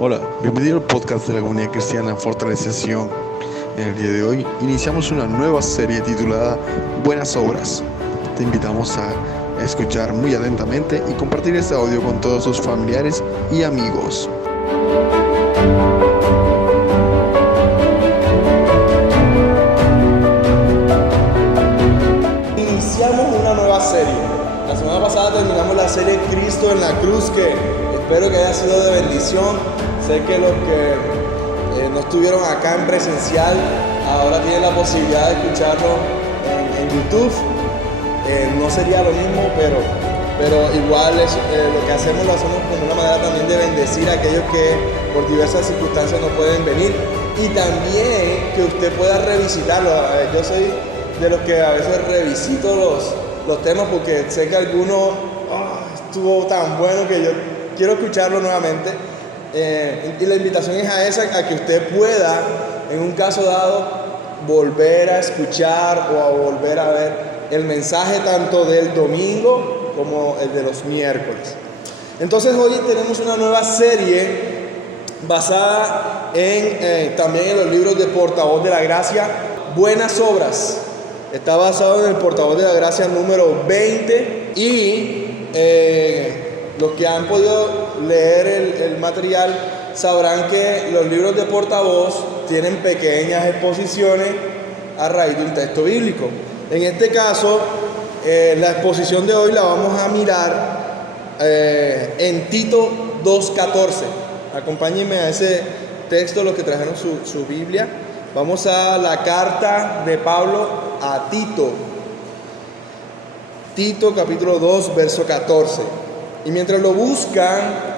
Hola, bienvenido al podcast de la Comunidad Cristiana Fortaleza Sion. En el día de hoy iniciamos una nueva serie titulada Buenas Obras. Te invitamos a escuchar muy atentamente y compartir este audio con todos sus familiares y amigos. Iniciamos una nueva serie. La semana pasada terminamos la serie Cristo en la Cruz, que espero que haya sido de bendición. Sé que los que no estuvieron acá en presencial ahora tienen la posibilidad de escucharlo en YouTube. No sería lo mismo, pero igual lo que hacemos lo hacemos como una manera también de bendecir a aquellos que por diversas circunstancias no pueden venir, y también que usted pueda revisitarlo. Yo soy de los que a veces revisito los temas porque sé que alguno estuvo tan bueno que yo quiero escucharlo nuevamente. Y la invitación es a que usted pueda, en un caso dado, volver a escuchar o a volver a ver el mensaje tanto del domingo como el de los miércoles. Entonces hoy tenemos una nueva serie basada también en los libros de Portavoz de la Gracia, Buenas Obras. Está basado en el Portavoz de la Gracia número 20 y los que han podido leer el material sabrán que los libros de Portavoz tienen pequeñas exposiciones a raíz de un texto bíblico. En este caso, la exposición de hoy la vamos a mirar en Tito 2:14. Acompáñenme a ese texto, los que trajeron su Biblia. Vamos a la carta de Pablo a Tito. Tito capítulo 2, verso 14. Y mientras lo buscan,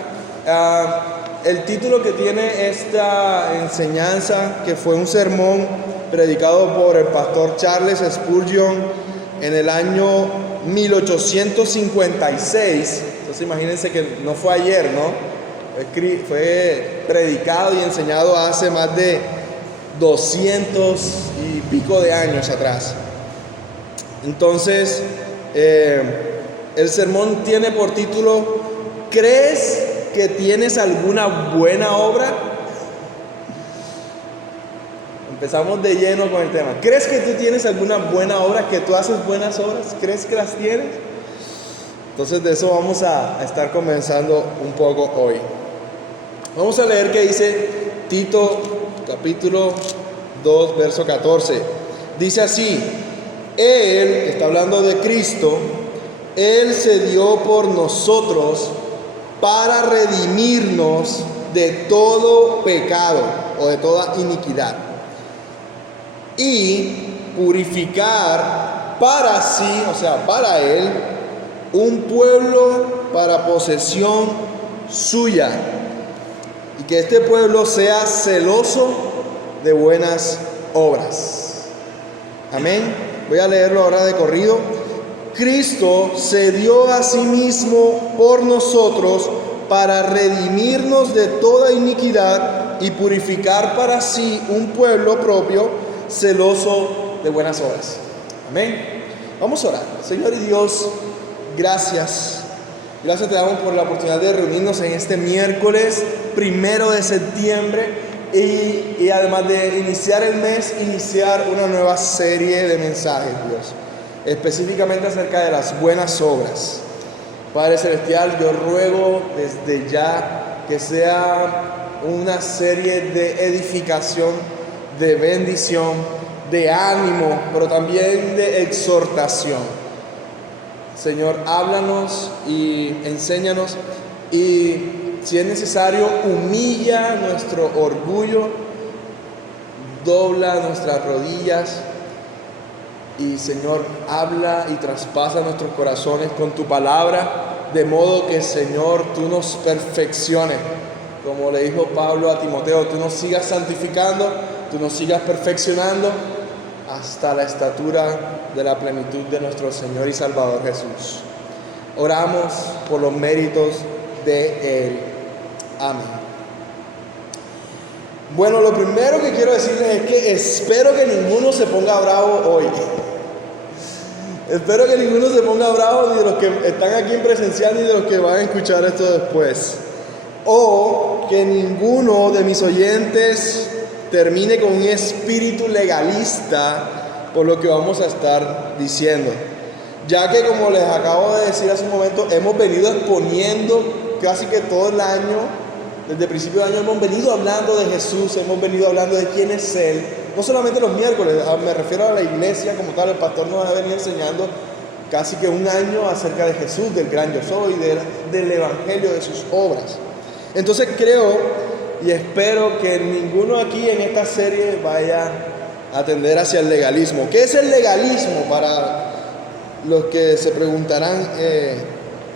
el título que tiene esta enseñanza, que fue un sermón predicado por el pastor Charles Spurgeon en el año 1856. Entonces imagínense que no fue ayer, ¿no? Fue predicado y enseñado hace más de 200 y pico de años atrás. Entonces, el sermón tiene por título: ¿crees que tienes alguna buena obra? Empezamos de lleno con el tema. ¿Crees que tú tienes alguna buena obra, que tú haces buenas obras? ¿Crees que las tienes? Entonces de eso vamos a estar comenzando un poco hoy. Vamos a leer qué dice Tito capítulo 2, verso 14. Dice así: Él, está hablando de Cristo, Él se dio por nosotros para redimirnos de todo pecado o de toda iniquidad, y purificar para sí, o sea, para Él, un pueblo para posesión suya, y que este pueblo sea celoso de buenas obras. Amén. Voy a leerlo ahora de corrido. Cristo se dio a sí mismo por nosotros para redimirnos de toda iniquidad y purificar para sí un pueblo propio celoso de buenas obras. Amén. Vamos a orar. Señor y Dios, gracias. Gracias te damos por la oportunidad de reunirnos en este miércoles 1 de septiembre y además de iniciar el mes, iniciar una nueva serie de mensajes, Dios, específicamente acerca de las buenas obras. Padre Celestial, yo ruego desde ya que sea una serie de edificación, de bendición, de ánimo, pero también de exhortación. Señor, háblanos y enséñanos, y si es necesario, humilla nuestro orgullo, dobla nuestras rodillas, y Señor, habla y traspasa nuestros corazones con tu palabra, de modo que, Señor, tú nos perfecciones. Como le dijo Pablo a Timoteo, tú nos sigas santificando, tú nos sigas perfeccionando hasta la estatura de la plenitud de nuestro Señor y Salvador Jesús. Oramos por los méritos de Él. Amén. Bueno, lo primero que quiero decirles es que espero que ninguno se ponga bravo hoy. Espero que ninguno se ponga bravo, ni de los que están aquí en presencial, ni de los que van a escuchar esto después. o que ninguno de mis oyentes termine con un espíritu legalista por lo que vamos a estar diciendo. Ya que, como les acabo de decir hace un momento, hemos venido exponiendo casi que todo el año, desde el principio del año hemos venido hablando de Jesús, hemos venido hablando de quién es Él. No solamente los miércoles, me refiero a la iglesia como tal. El pastor nos ha venido enseñando casi que un año acerca de Jesús, del gran yo soy, del evangelio, de sus obras. Entonces creo y espero que ninguno aquí en esta serie vaya a tender hacia el legalismo. ¿Qué es el legalismo? Para los que se preguntarán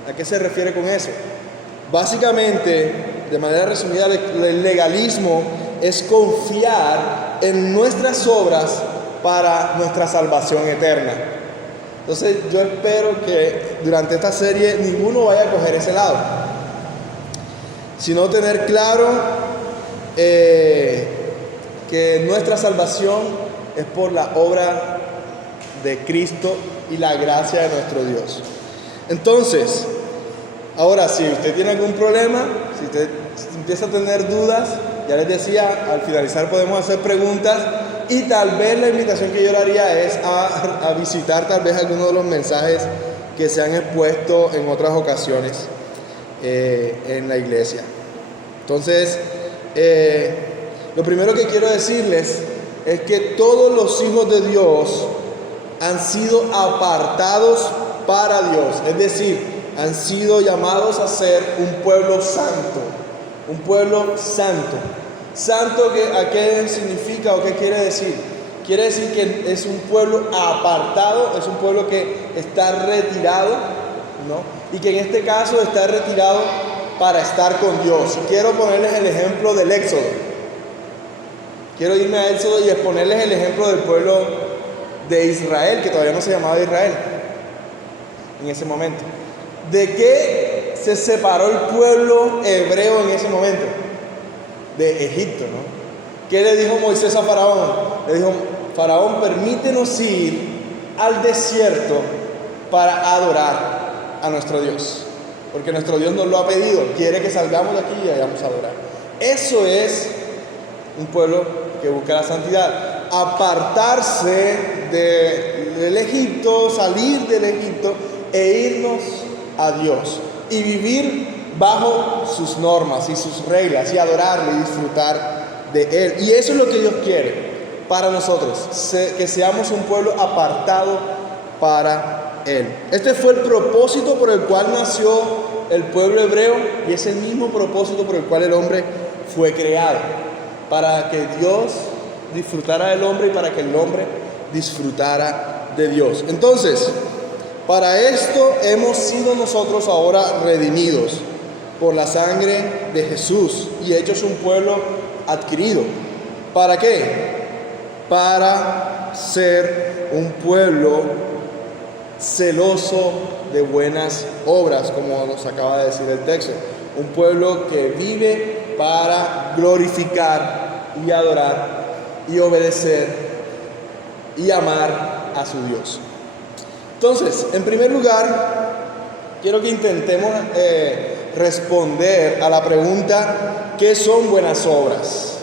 a qué se refiere con eso. Básicamente, de manera resumida, el legalismo es confiar en nuestras obras para nuestra salvación eterna. Entonces yo espero que durante esta serie ninguno vaya a coger ese lado, sino tener claro que nuestra salvación es por la obra de Cristo y la gracia de nuestro Dios. Entonces, ahora, si usted tiene algún problema, si usted empieza a tener dudas, ya les decía, al finalizar podemos hacer preguntas, y tal vez la invitación que yo le haría es a visitar tal vez algunos de los mensajes que se han expuesto en otras ocasiones en la iglesia. Entonces, lo primero que quiero decirles es que todos los hijos de Dios han sido apartados para Dios, es decir, han sido llamados a ser un pueblo santo, un pueblo santo. ¿Santo a qué significa o qué quiere decir? Quiere decir que es un pueblo apartado, es un pueblo que está retirado, ¿no? Y que en este caso está retirado para estar con Dios. Quiero ponerles el ejemplo del Éxodo. Quiero irme a Éxodo y exponerles el ejemplo del pueblo de Israel, que todavía no se llamaba Israel en ese momento. ¿De qué se separó el pueblo hebreo en ese momento? De Egipto, ¿no? ¿Qué le dijo Moisés a Faraón? Le dijo: Faraón, permítenos ir al desierto para adorar a nuestro Dios, porque nuestro Dios nos lo ha pedido, quiere que salgamos de aquí y vayamos a adorar. Eso es un pueblo que busca la santidad, apartarse del Egipto, salir del Egipto e irnos a Dios y vivir bajo sus normas y sus reglas y adorarle y disfrutar de Él. Y eso es lo que Dios quiere para nosotros, que seamos un pueblo apartado para Él. Este fue el propósito por el cual nació el pueblo hebreo, y es el mismo propósito por el cual el hombre fue creado, para que Dios disfrutara del hombre y para que el hombre disfrutara de Dios. Entonces, para esto hemos sido nosotros ahora redimidos por la sangre de Jesús y hechos un pueblo adquirido. ¿Para qué? Para ser un pueblo celoso de buenas obras, como nos acaba de decir el texto. Un pueblo que vive para glorificar y adorar y obedecer y amar a su Dios. Entonces, en primer lugar, quiero que intentemos responder a la pregunta: ¿qué son buenas obras?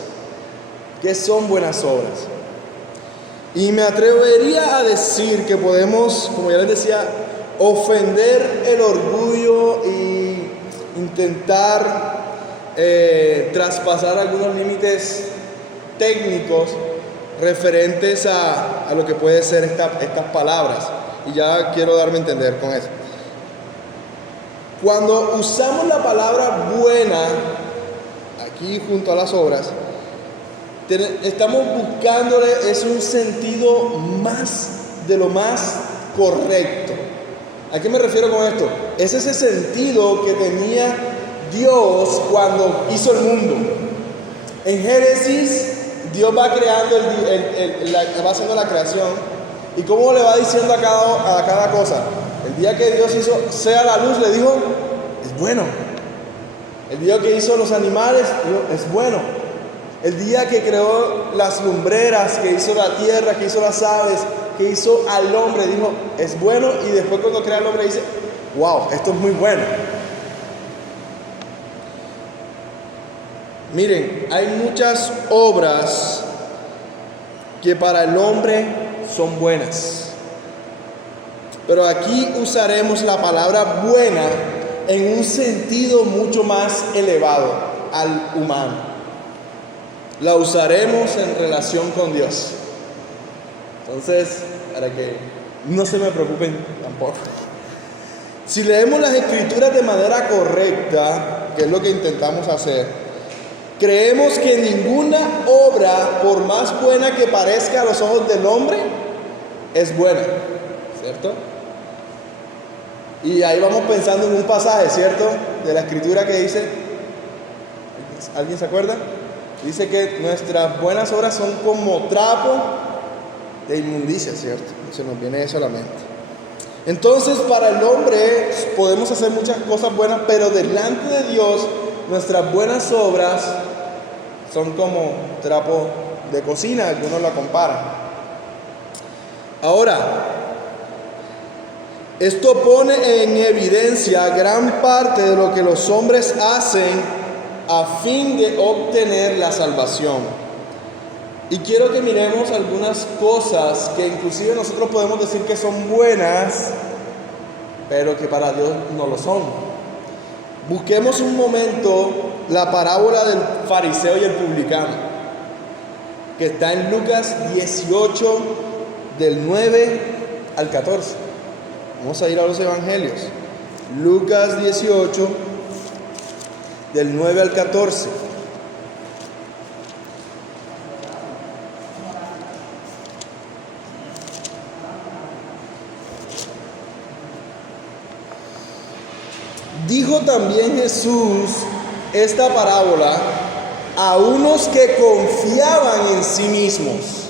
¿Qué son buenas obras? Y me atrevería a decir que podemos, como ya les decía, ofender el orgullo y intentar traspasar algunos límites técnicos referentes a lo que puede ser estas palabras. Y ya quiero darme a entender con eso. Cuando usamos la palabra buena aquí junto a las obras, estamos buscándole es un sentido más de lo más correcto. ¿A qué me refiero con esto? Es ese sentido que tenía Dios cuando hizo el mundo. En Génesis, Dios va creando, va haciendo la creación. ¿Y cómo le va diciendo a cada cosa? El día que Dios hizo sea la luz, le dijo: es bueno. El día que hizo los animales, dijo: es bueno. El día que creó las lumbreras, que hizo la tierra, que hizo las aves, que hizo al hombre, dijo: es bueno. Y después, cuando crea al hombre, dice: wow, esto es muy bueno. Miren, hay muchas obras que para el hombre son buenas. Pero aquí usaremos la palabra buena en un sentido mucho más elevado al humano. La usaremos en relación con Dios. Entonces, para que no se me preocupen tampoco. Si leemos las Escrituras de manera correcta, que es lo que intentamos hacer, creemos que ninguna obra, por más buena que parezca a los ojos del hombre, es buena, ¿cierto? Y ahí vamos pensando en un pasaje, ¿cierto? De la Escritura que dice, ¿alguien se acuerda? Dice que nuestras buenas obras son como trapo de inmundicia, ¿cierto? Se nos viene eso a la mente. Entonces, para el hombre podemos hacer muchas cosas buenas, pero delante de Dios, nuestras buenas obras son como trapo de cocina, algunos la comparan. Ahora, esto pone en evidencia gran parte de lo que los hombres hacen a fin de obtener la salvación. Y quiero que miremos algunas cosas que inclusive nosotros podemos decir que son buenas, pero que para Dios no lo son. Busquemos un momento la parábola del fariseo y el publicano, que está en Lucas 18, del 9 al 14. Vamos a ir a los evangelios. Lucas 18, del 9 al 14. Dijo también Jesús esta parábola a unos que confiaban en sí mismos.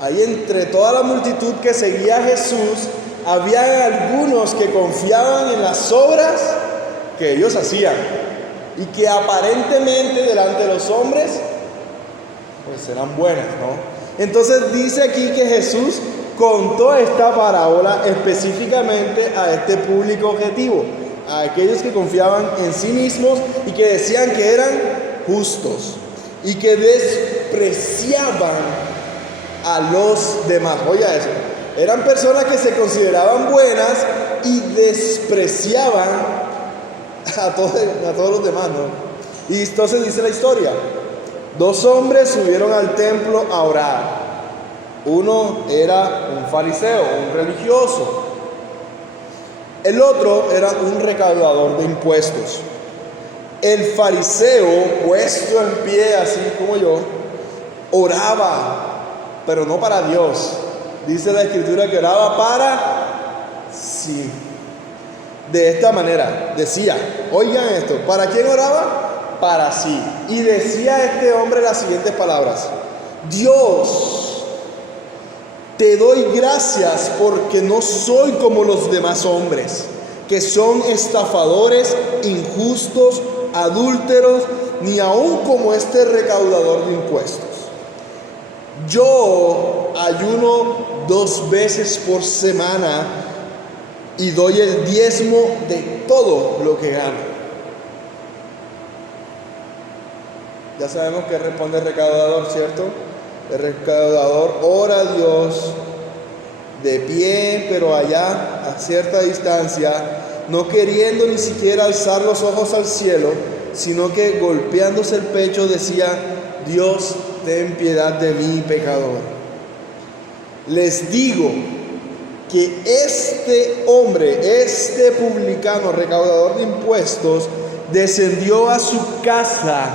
Ahí entre toda la multitud que seguía a Jesús, había algunos que confiaban en las obras que ellos hacían y que aparentemente delante de los hombres pues eran buenas, ¿no? Entonces dice aquí que Jesús contó esta parábola específicamente a este público objetivo, a aquellos que confiaban en sí mismos y que decían que eran justos y que despreciaban a los demás. Oiga eso, eran personas que se consideraban buenas y despreciaban a todos los demás, ¿no? Y entonces dice la historia: 2 hombres subieron al templo a orar. Uno era un fariseo, un religioso. El otro era un recaudador de impuestos. El fariseo, puesto en pie así como yo, oraba, pero no para Dios. Dice la Escritura que oraba para sí. De esta manera, decía, oigan esto, ¿para quién oraba? Para sí. Y decía este hombre las siguientes palabras: Dios, te doy gracias porque no soy como los demás hombres, que son estafadores, injustos, adúlteros, ni aun como este recaudador de impuestos. Yo ayuno 2 veces por semana y doy el diezmo de todo lo que gano. Ya sabemos que responde el recaudador, ¿cierto? El recaudador ora a Dios de pie, pero allá a cierta distancia, no queriendo ni siquiera alzar los ojos al cielo, sino que golpeándose el pecho decía: Dios, ten piedad de mí, pecador. Les digo que este hombre, este publicano, recaudador de impuestos, descendió a su casa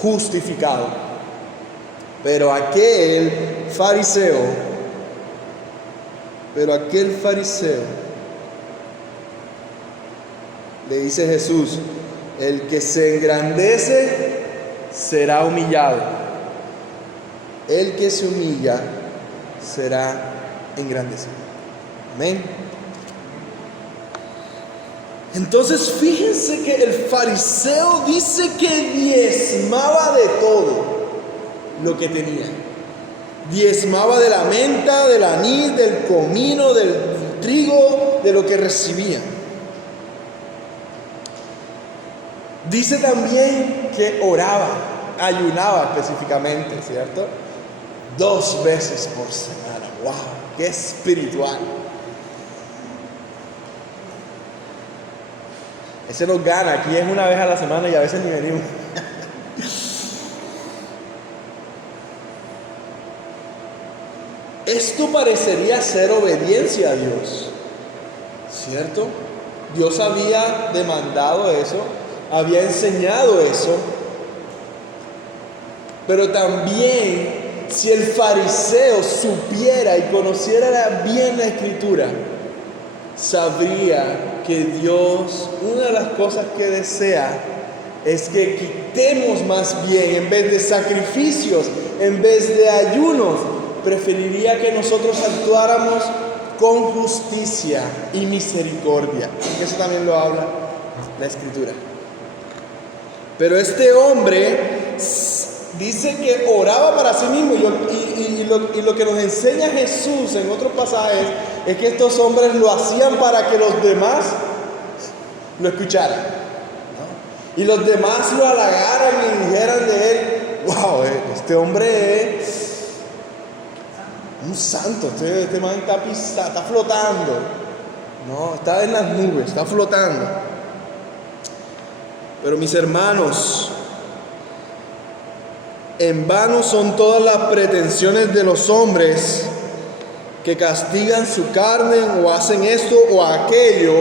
justificado. Pero aquel fariseo, le dice Jesús: el que se engrandece será humillado, el que se humilla será engrandecido. Amén. Entonces fíjense que el fariseo dice que diezmaba de todo lo que tenía. Diezmaba de la menta, del anís, del comino, del trigo, de lo que recibía. Dice también que oraba, ayunaba específicamente, ¿cierto? 2 veces por semana. ¡Wow! ¡Qué espiritual! Ese nos gana. Aquí es una vez a la semana y a veces ni venimos. Esto parecería ser obediencia a Dios, ¿cierto? Dios había demandado eso, había enseñado eso, pero también si el fariseo supiera y conociera bien la Escritura, sabría que Dios, una de las cosas que desea es que quitemos más bien, en vez de sacrificios, en vez de ayunos, preferiría que nosotros actuáramos con justicia y misericordia. Eso también lo habla la Escritura. Pero este hombre dice que oraba para sí mismo, y lo que nos enseña Jesús en otros pasajes es que estos hombres lo hacían para que los demás lo escucharan, ¿no? Y los demás lo halagaran y dijeran de él: wow, este hombre es un santo, este man está flotando, no, está en las nubes, está flotando. Pero mis hermanos, en vano son todas las pretensiones de los hombres que castigan su carne o hacen esto o aquello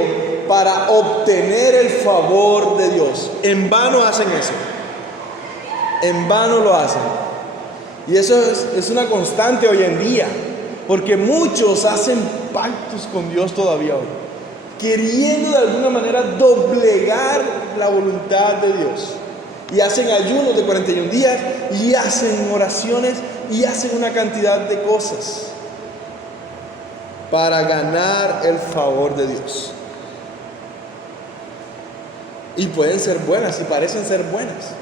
para obtener el favor de Dios. En vano hacen eso. En vano lo hacen. Y eso es una constante hoy en día, porque muchos hacen pactos con Dios todavía hoy, queriendo de alguna manera doblegar la voluntad de Dios. Y hacen ayunos de 41 días, y hacen oraciones, y hacen una cantidad de cosas para ganar el favor de Dios. Y pueden ser buenas, y parecen ser buenas,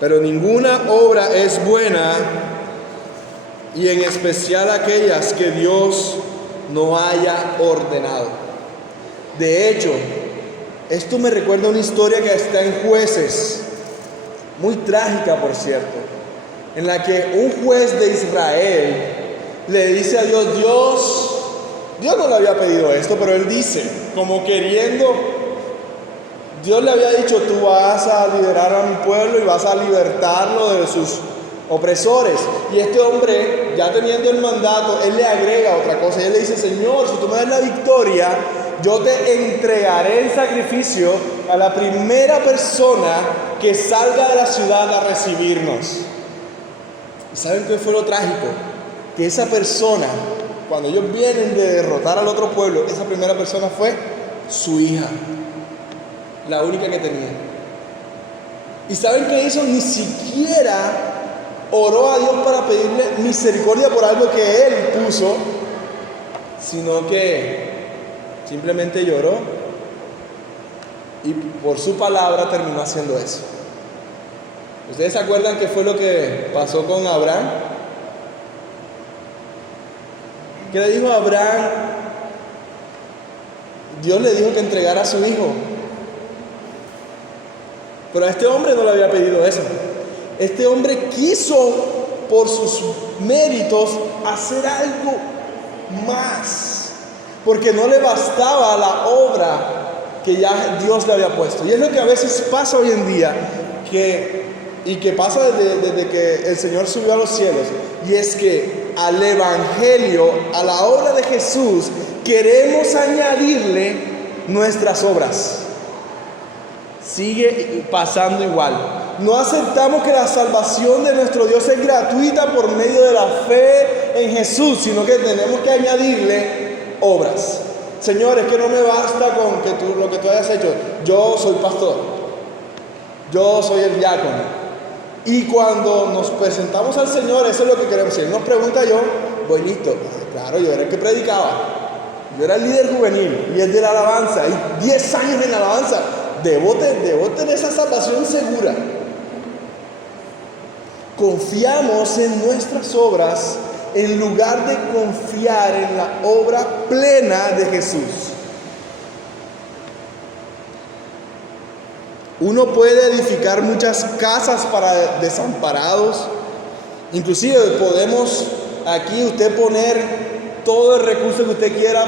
pero ninguna obra es buena, y en especial aquellas que Dios no haya ordenado. De hecho, esto me recuerda una historia que está en Jueces, muy trágica por cierto, en la que un juez de Israel le dice a Dios, Dios no le había pedido esto, pero él dice, como queriendo, Dios le había dicho: tú vas a liberar a mi pueblo y vas a libertarlo de sus opresores. Y este hombre, ya teniendo el mandato, él le agrega otra cosa, y él le dice: Señor, si tú me das la victoria, yo te entregaré en sacrificio a la primera persona que salga de la ciudad a recibirnos. ¿Y saben qué fue lo trágico? Que esa persona, cuando ellos vienen de derrotar al otro pueblo, esa primera persona fue su hija, la única que tenía. ¿Y saben qué hizo? Ni siquiera oró a Dios para pedirle misericordia por algo que él puso, sino que simplemente lloró, y por su palabra terminó haciendo eso. ¿Ustedes se acuerdan qué fue lo que pasó con Abraham? ¿Qué le dijo a Abraham? Dios le dijo que entregara a su hijo. Pero a este hombre no le había pedido eso. Este hombre quiso, por sus méritos, hacer algo más, porque no le bastaba la obra que ya Dios le había puesto. Y es lo que a veces pasa hoy en día, y que pasa desde que el Señor subió a los cielos, y es que al Evangelio, a la obra de Jesús, queremos añadirle nuestras obras. Sigue pasando igual. No aceptamos que la salvación de nuestro Dios es gratuita por medio de la fe en Jesús, sino que tenemos que añadirle obras. Señor, es que no me basta con que lo que tú hayas hecho. Yo soy pastor, yo soy el diácono, y cuando nos presentamos al Señor, eso es lo que queremos. Si Él nos pregunta, yo voy listo. Claro, yo era el que predicaba, yo era el líder juvenil y el de la alabanza, y 10 años en la alabanza. Debo tener esa salvación segura. Confiamos en nuestras obras en lugar de confiar en la obra plena de Jesús. Uno puede edificar muchas casas para desamparados. Inclusive podemos aquí usted poner todo el recurso que usted quiera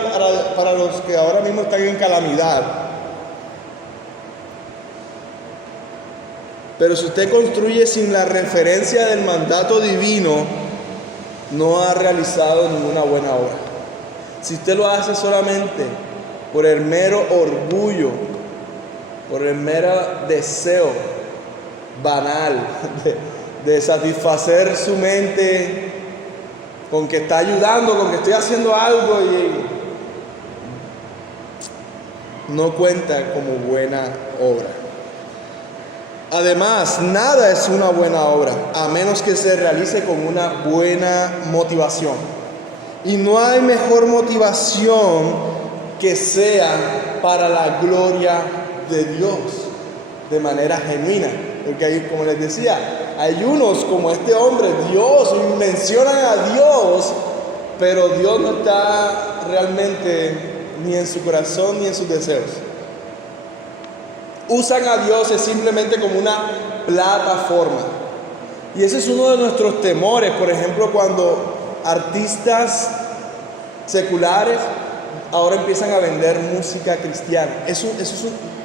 para los que ahora mismo están en calamidad. Pero si usted construye sin la referencia del mandato divino, no ha realizado ninguna buena obra. Si usted lo hace solamente por el mero orgullo, por el mero deseo banal de satisfacer su mente con que está ayudando, con que estoy haciendo algo, y no cuenta como buena obra. Además, nada es una buena obra a menos que se realice con una buena motivación. Y no hay mejor motivación que sea para la gloria de Dios, de manera genuina. Porque hay, como les decía, hay unos como este hombre, Dios, mencionan a Dios, pero Dios no está realmente ni en su corazón ni en sus deseos. Usan a Dios simplemente como una plataforma. Y ese es uno de nuestros temores. Por ejemplo, cuando artistas seculares ahora empiezan a vender música cristiana.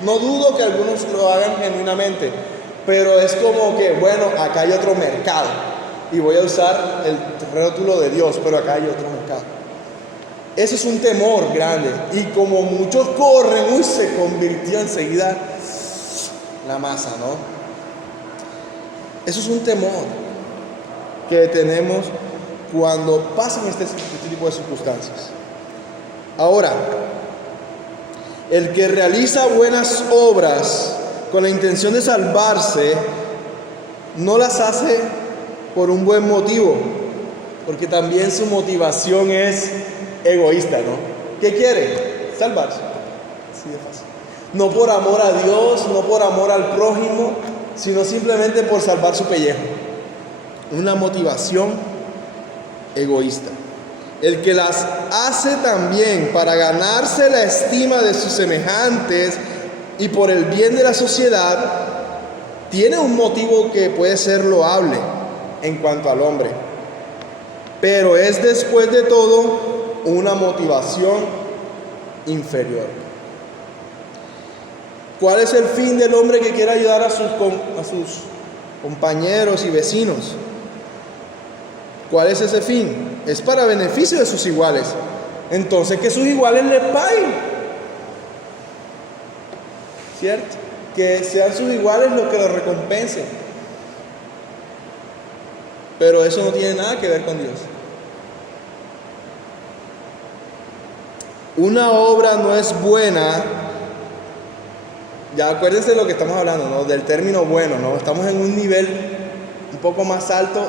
No dudo que algunos lo hagan genuinamente, pero es como que, bueno, acá hay otro mercado y voy a usar el rótulo de Dios, pero acá hay otro mercado. Eso es un temor grande. Y como muchos corren, se convirtió enseguida la masa, ¿no? Eso es un temor que tenemos cuando pasan este tipo de circunstancias. Ahora, el que realiza buenas obras con la intención de salvarse, no las hace por un buen motivo, porque también su motivación es egoísta, ¿no? ¿Qué quiere? Salvarse. Así de fácil. No por amor a Dios, no por amor al prójimo, sino simplemente por salvar su pellejo. Una motivación egoísta. El que las hace también para ganarse la estima de sus semejantes y por el bien de la sociedad, tiene un motivo que puede ser loable en cuanto al hombre, pero es después de todo una motivación inferior. ¿Cuál es el fin del hombre que quiere ayudar a sus compañeros y vecinos? ¿Cuál es ese fin? Es para beneficio de sus iguales. Entonces que sus iguales le paguen, ¿cierto? Que sean sus iguales los que lo recompensen. Pero eso no tiene nada que ver con Dios. Una obra no es buena. Ya acuérdense de lo que estamos hablando, ¿no? Del término bueno, ¿no? Estamos en un nivel un poco más alto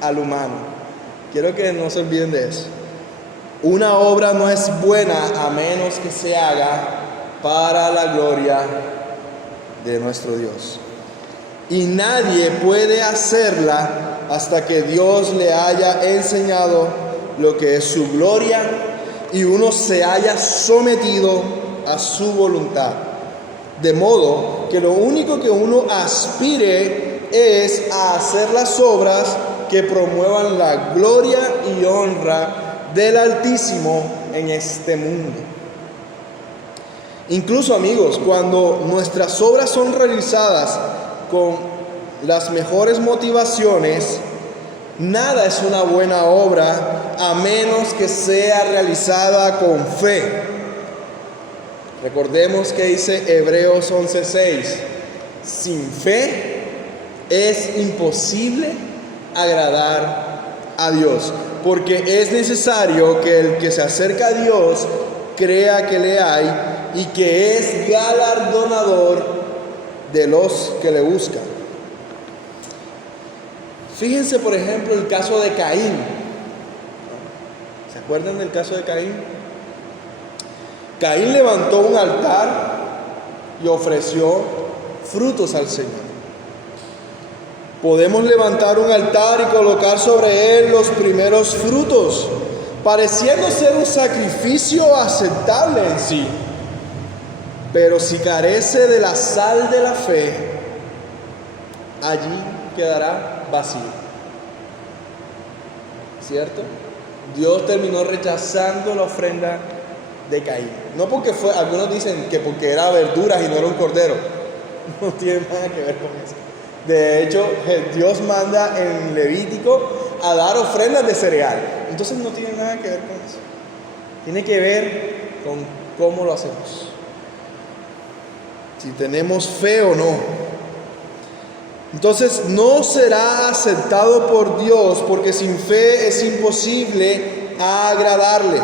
al humano. Quiero que no se olviden de eso. Una obra no es buena a menos que se haga para la gloria de nuestro Dios. Y nadie puede hacerla hasta que Dios le haya enseñado lo que es su gloria y uno se haya sometido a su voluntad. De modo que lo único que uno aspire es a hacer las obras que promuevan la gloria y honra del Altísimo en este mundo. Incluso, amigos, cuando nuestras obras son realizadas con las mejores motivaciones, nada es una buena obra a menos que sea realizada con fe. Recordemos que dice Hebreos 11:6, sin fe es imposible agradar a Dios, porque es necesario que el que se acerca a Dios crea que le hay y que es galardonador de los que le buscan. Fíjense, por ejemplo, el caso de Caín. ¿Se acuerdan del caso de Caín? Caín levantó un altar y ofreció frutos al Señor. Podemos levantar un altar y colocar sobre él los primeros frutos, pareciendo ser un sacrificio aceptable en sí. Pero si carece de la sal de la fe, allí quedará vacío. ¿Cierto? Dios terminó rechazando la ofrenda de Caín. No porque algunos dicen que porque era verduras y no era un cordero. No tiene nada que ver con eso. De hecho, Dios manda en Levítico a dar ofrendas de cereal. Entonces no tiene nada que ver con eso. Tiene que ver con cómo lo hacemos. Si tenemos fe o no. Entonces no será aceptado por Dios porque sin fe es imposible agradarle.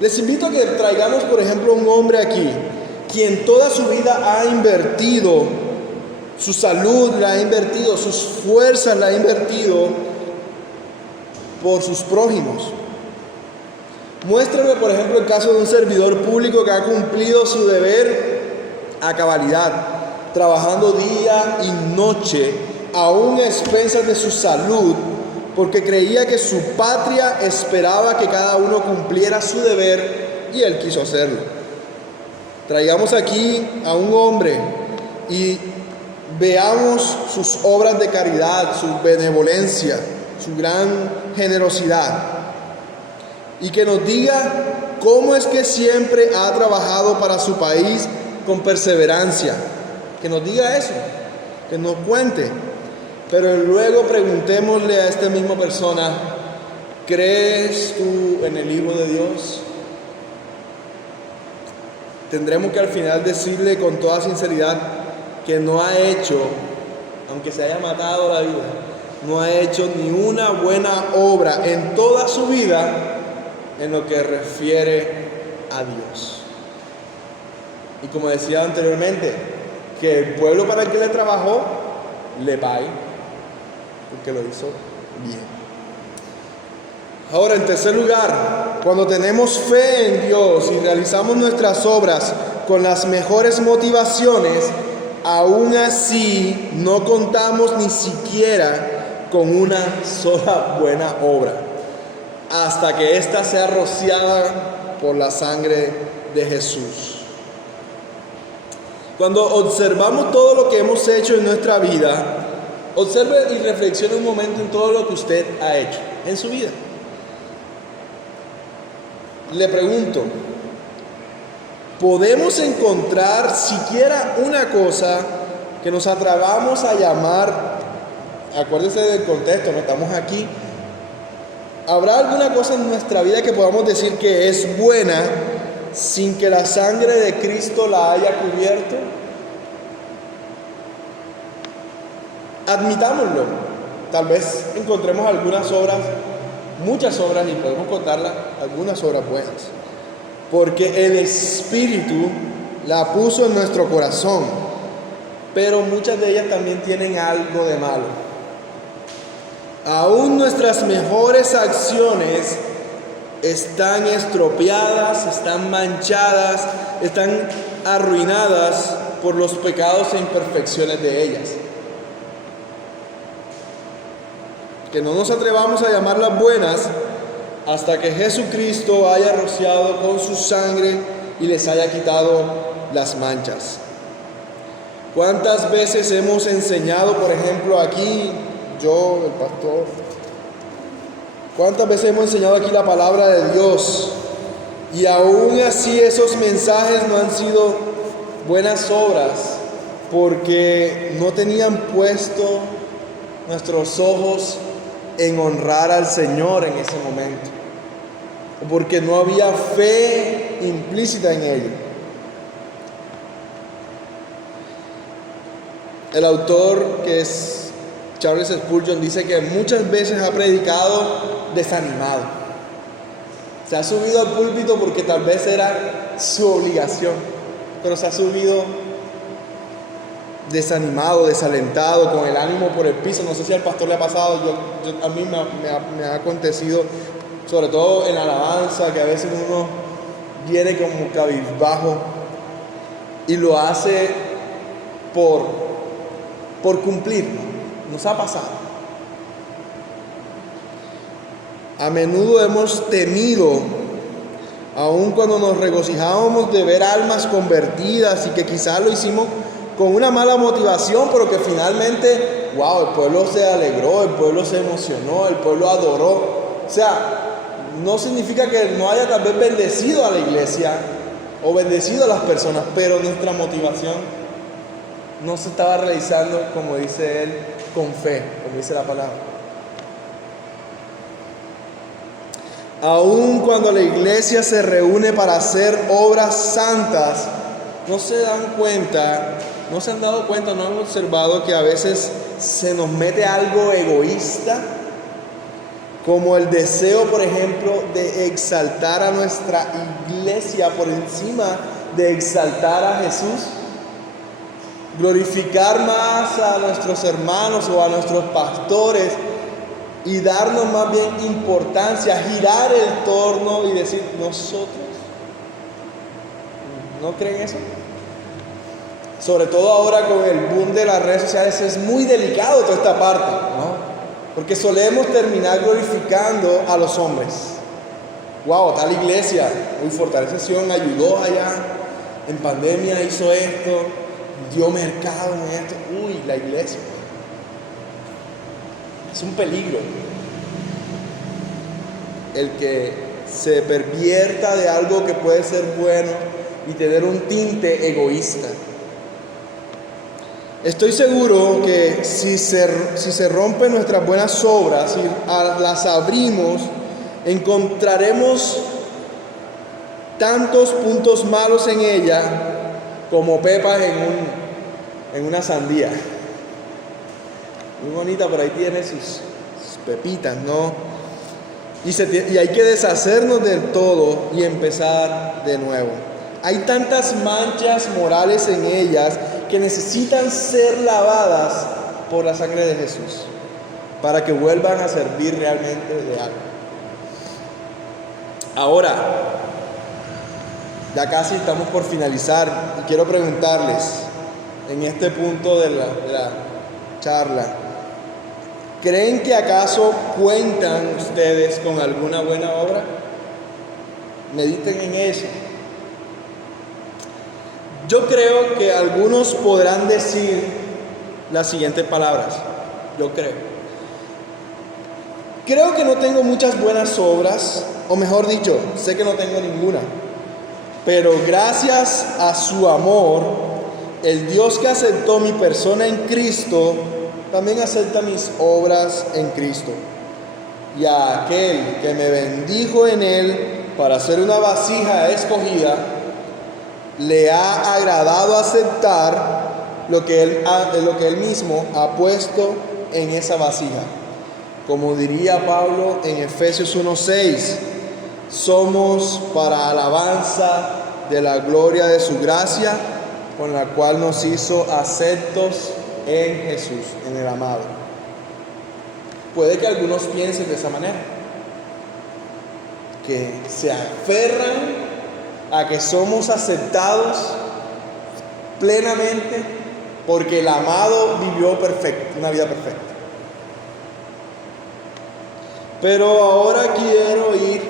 Les invito a que traigamos, por ejemplo, un hombre aquí, quien toda su vida ha invertido, su salud la ha invertido, sus fuerzas la ha invertido por sus prójimos. Muéstrame, por ejemplo, el caso de un servidor público que ha cumplido su deber a cabalidad, trabajando día y noche, aún a expensas de su salud, porque creía que su patria esperaba que cada uno cumpliera su deber y él quiso hacerlo. Traigamos aquí a un hombre y veamos sus obras de caridad, su benevolencia, su gran generosidad. Y que nos diga cómo es que siempre ha trabajado para su país con perseverancia. Que nos diga eso, que nos cuente. Pero luego preguntémosle a esta misma persona, ¿crees tú en el Hijo de Dios? Tendremos que al final decirle con toda sinceridad que no ha hecho, aunque se haya matado la vida, no ha hecho ni una buena obra en toda su vida en lo que refiere a Dios. Y como decía anteriormente, que el pueblo para el que le trabajó le pague, porque lo hizo bien. Ahora, en tercer lugar, cuando tenemos fe en Dios y realizamos nuestras obras con las mejores motivaciones, aún así no contamos ni siquiera con una sola buena obra, hasta que ésta sea rociada por la sangre de Jesús. Cuando observamos todo lo que hemos hecho en nuestra vida, observe y reflexione un momento en todo lo que usted ha hecho en su vida. Le pregunto, ¿podemos encontrar siquiera una cosa que nos atrevamos a llamar? Acuérdese del contexto, no estamos aquí. ¿Habrá alguna cosa en nuestra vida que podamos decir que es buena sin que la sangre de Cristo la haya cubierto? Admitámoslo. Tal vez encontremos algunas obras, muchas obras, y podemos contarlas, algunas obras buenas. Porque el Espíritu la puso en nuestro corazón. Pero muchas de ellas también tienen algo de malo. Aún nuestras mejores acciones están estropeadas, están manchadas, están arruinadas por los pecados e imperfecciones de ellas. Que no nos atrevamos a llamarlas buenas hasta que Jesucristo haya rociado con su sangre y les haya quitado las manchas. ¿Cuántas veces hemos enseñado, por ejemplo, aquí, yo, el pastor, cuántas veces hemos enseñado aquí la palabra de Dios y aún así esos mensajes no han sido buenas obras porque no tenían puesto nuestros ojos en honrar al Señor en ese momento, porque no había fe implícita en ello? El autor, que es Charles Spurgeon, dice que muchas veces ha predicado desanimado. Se ha subido al púlpito porque tal vez era su obligación, pero se ha subido desanimado, desalentado, con el ánimo por el piso. No sé si al pastor le ha pasado, a mí me ha acontecido, sobre todo en alabanza, que a veces uno viene como cabizbajo y lo hace por cumplir, ¿no? Nos ha pasado. A menudo hemos temido Aun cuando nos regocijábamos de ver almas convertidas y que quizás lo hicimos con una mala motivación, pero que finalmente, wow, el pueblo se alegró, el pueblo se emocionó, el pueblo adoró. O sea, no significa que no haya tal vez bendecido a la iglesia o bendecido a las personas, pero nuestra motivación no se estaba realizando, como dice él, con fe, como dice la palabra. Aun cuando la iglesia se reúne para hacer obras santas, no se dan cuenta, no se han dado cuenta, no han observado que a veces se nos mete algo egoísta, como el deseo, por ejemplo, de exaltar a nuestra iglesia por encima de exaltar a Jesús. Glorificar más a nuestros hermanos o a nuestros pastores y darnos más bien importancia, girar el torno y decir, nosotros, ¿no creen eso? Sobre todo ahora con el boom de las redes sociales es muy delicado toda esta parte, ¿no? Porque solemos terminar glorificando a los hombres. Wow, tal iglesia, muy Fortaleza Sion ayudó allá, en pandemia hizo esto, dio mercado en esto. Uy, la iglesia. Es un peligro el que se pervierta de algo que puede ser bueno y tener un tinte egoísta. Estoy seguro que si se rompen nuestras buenas obras y las abrimos, encontraremos tantos puntos malos en ella como pepas en una sandía. Muy bonita, pero ahí tiene sus pepitas, ¿no? Y hay que deshacernos del todo y empezar de nuevo. Hay tantas manchas morales en ellas que necesitan ser lavadas por la sangre de Jesús para que vuelvan a servir realmente de algo. Ahora, ya casi estamos por finalizar y quiero preguntarles en este punto de la charla, ¿creen que acaso cuentan ustedes con alguna buena obra? Mediten en eso. Yo creo que algunos podrán decir las siguientes palabras. Yo creo que no tengo muchas buenas obras, o mejor dicho, sé que no tengo ninguna. Pero gracias a su amor, el Dios que aceptó mi persona en Cristo, también acepta mis obras en Cristo. Y a aquel que me bendijo en él para ser una vasija escogida, le ha agradado aceptar lo que él mismo ha puesto en esa vasija. Como diría Pablo en Efesios 1:6, somos para alabanza de la gloria de su gracia, con la cual nos hizo aceptos en Jesús, en el amado. Puede que algunos piensen de esa manera, que se aferran a que somos aceptados plenamente porque el amado vivió perfecto, una vida perfecta. Pero ahora quiero ir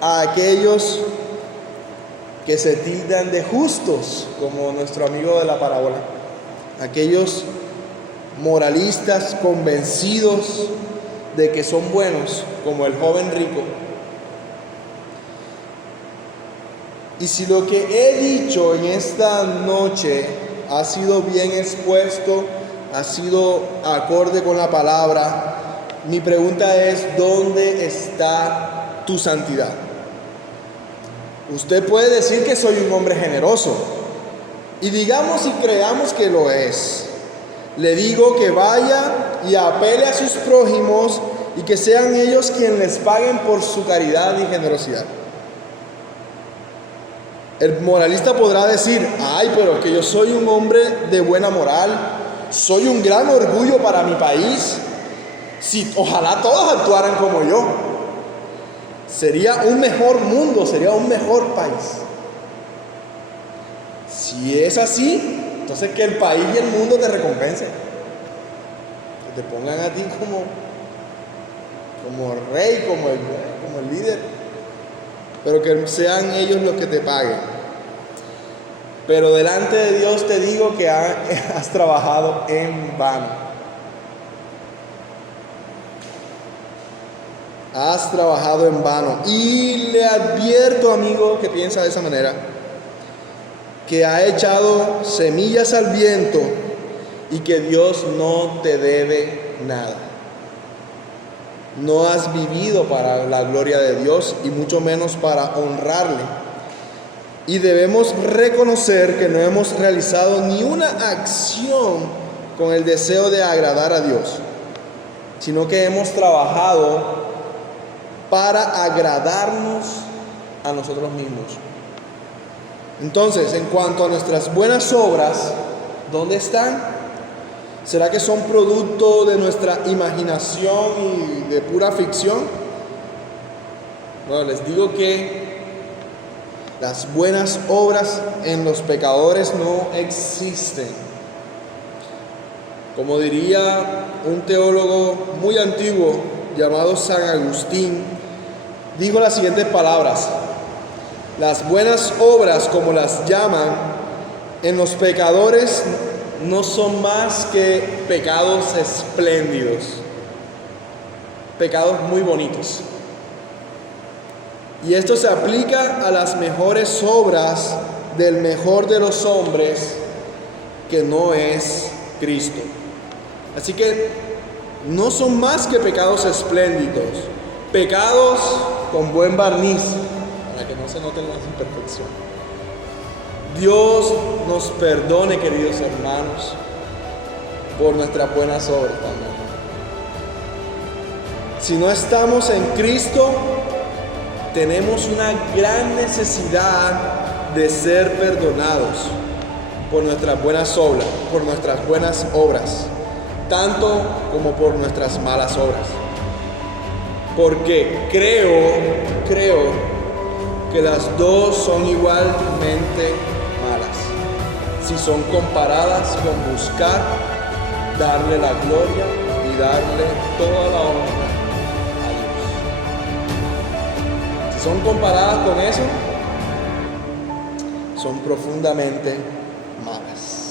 a aquellos que se tildan de justos, como nuestro amigo de la parábola, aquellos moralistas convencidos de que son buenos, como el joven rico. Y si lo que he dicho en esta noche ha sido bien expuesto, ha sido acorde con la palabra, mi pregunta es, ¿dónde está tu santidad? Usted puede decir que soy un hombre generoso, y digamos y creamos que lo es. Le digo que vaya y apele a sus prójimos y que sean ellos quienes les paguen por su caridad y generosidad. El moralista podrá decir, ay, pero que yo soy un hombre de buena moral, soy un gran orgullo para mi país. Ojalá todos actuaran como yo. Sería un mejor mundo, sería un mejor país. Si es así, entonces que el país y el mundo te recompensen. Que te pongan a ti como rey, como el líder. pero que sean ellos los que te paguen. Pero delante de Dios te digo que has trabajado en vano. Has trabajado en vano. Y le advierto, amigo, que piensa de esa manera, que ha echado semillas al viento y que Dios no te debe nada. No has vivido para la gloria de Dios y mucho menos para honrarle. Y debemos reconocer que no hemos realizado ni una acción con el deseo de agradar a Dios, sino que hemos trabajado para agradarnos a nosotros mismos. Entonces, en cuanto a nuestras buenas obras, ¿dónde están? ¿Será que son producto de nuestra imaginación y de pura ficción? Bueno, les digo que las buenas obras en los pecadores no existen. Como diría un teólogo muy antiguo llamado San Agustín, dijo las siguientes palabras: las buenas obras, como las llaman, en los pecadores no son más que pecados espléndidos, pecados muy bonitos. Y esto se aplica a las mejores obras del mejor de los hombres, que no es Cristo. Así que no son más que pecados espléndidos, pecados con buen barniz, para que no se noten las imperfecciones. Dios nos perdone, queridos hermanos, por nuestras buenas obras también. Si no estamos en Cristo, tenemos una gran necesidad de ser perdonados por nuestras buenas obras, tanto como por nuestras malas obras. Porque creo que las dos son igualmente malas, si son comparadas con buscar darle la gloria y darle toda la honra a Dios. Si son comparadas con eso, son profundamente malas.